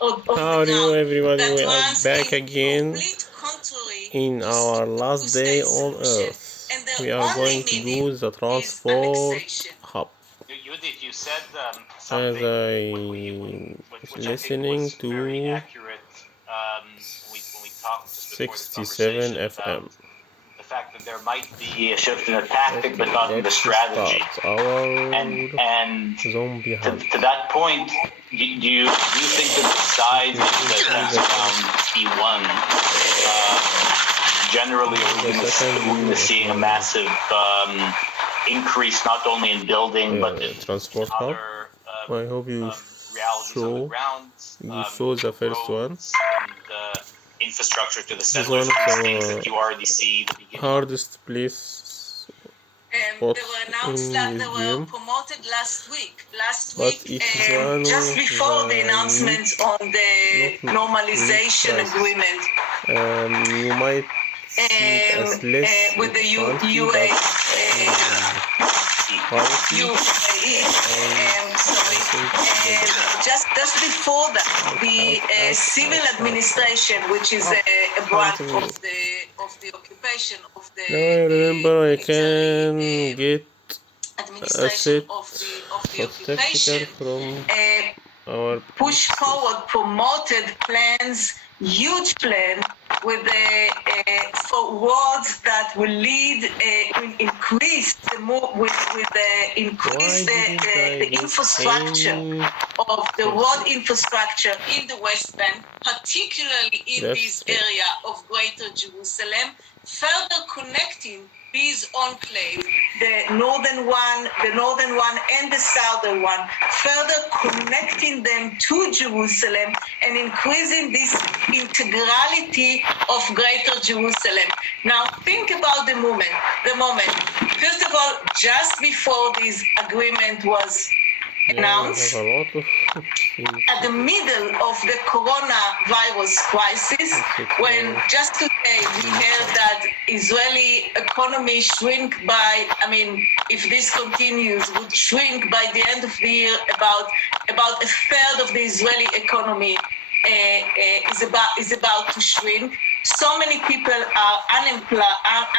How do you everybody? that We are runs back in again complete contrary in to our last day state on solution, Earth. and their We are only going to meaning do the is transport annexation. hub. Judith, you said As something which I think listening was very to accurate when we talked just before this 67 conversation FM. about the fact that there might be a shift in the tactic, but not in the Let's strategy. start our And zombie hunt. to that point, do you think that the size of the tanks around T1 generally are going to see a massive increase not only in building but in transport hub? other I hope you realities on the ground. You saw the first one. And infrastructure to the This is settlers, one of these things that you the already see the beginning. hardest place They spots were in announced that this they were game. promoted last week. But it is one Just of before the the announcement on the not normalization prices. agreement You might see it as less with the fancy, UAE, but quality. just before that, the civil administration, which is a branch of the occupation of the Now I remember I can get a administration set of the of tactical occupation from our push forward promoted plans, huge plan with the forwards that will lead will increase the increase the infrastructure of the road infrastructure in the West Bank, particularly in this area of Greater Jerusalem, further connecting these enclaves, the northern one and the southern one, further connecting them to Jerusalem and increasing this integrality of Greater Jerusalem. Now think about the moment. First of all, just before this agreement was announced, at the middle of the coronavirus crisis, when just today we heard that Israeli economy shrink by, if this continues, would shrink by the end of the year about a third of the Israeli economy is about to shrink. So many people are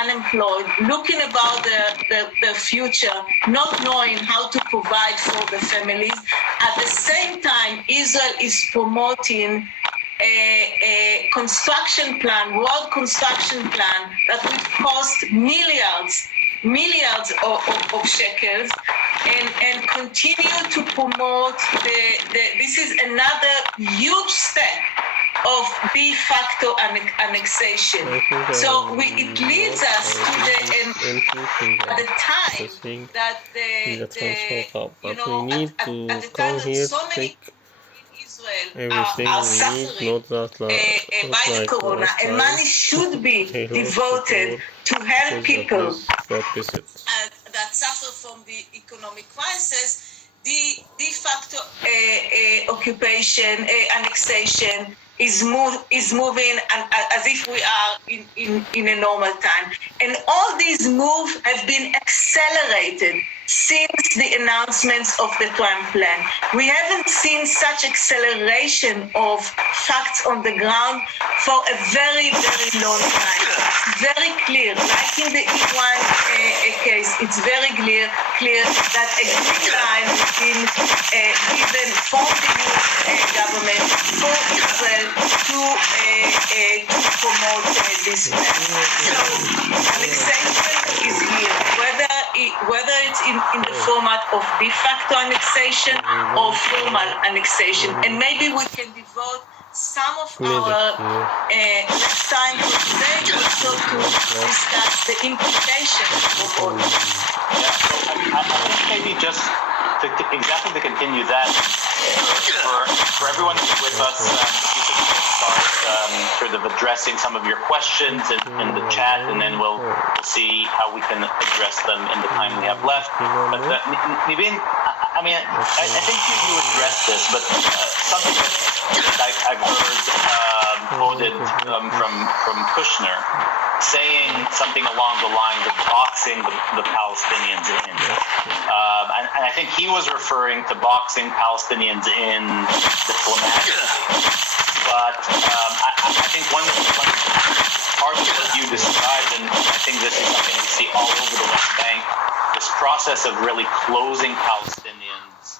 unemployed, looking about their future, not knowing how to provide for the families. At the same time, Israel is promoting a construction plan, world construction plan that would cost milliards of shekels, and continue to promote this is another huge step of de facto annexation. So it leads us to the time that we need to come here to take everything we need, not by the corona, and money should be devoted to help people that suffer from the economic crisis. The de facto occupation, annexation is moving as if we are in a normal time. And all these moves have been accelerated since the announcements of the Trump plan. We haven't seen such acceleration of facts on the ground for a very, very long time. It's very clear, like in the E1 case, it's very clear that a green line has been given from the new government for Israel to promote this plan. So annexation is here, whether it's in the format of de facto annexation or formal annexation. And maybe we can devote some of our next time for today also to discuss the implications of all this. Yeah, so I think maybe just exactly to continue that, for everyone who's with us, you can start sort of addressing some of your questions in the chat, and then we'll see how we can address them in the time we have left. But Nivin, I think you addressed this, but something that I've heard quoted from Kushner, saying something along the lines of boxing the Palestinians in. And I think he was referring to boxing Palestinians in diplomatically. process of really closing Palestinians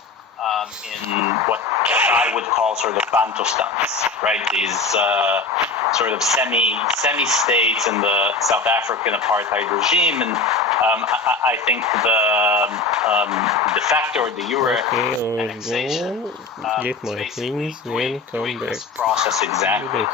in what I would call sort of Bantustans, right? These sort of semi-states in the South African apartheid regime, and I think the de facto or de jure Okay, annexation go get is my basically things, then come doing back. this process exactly.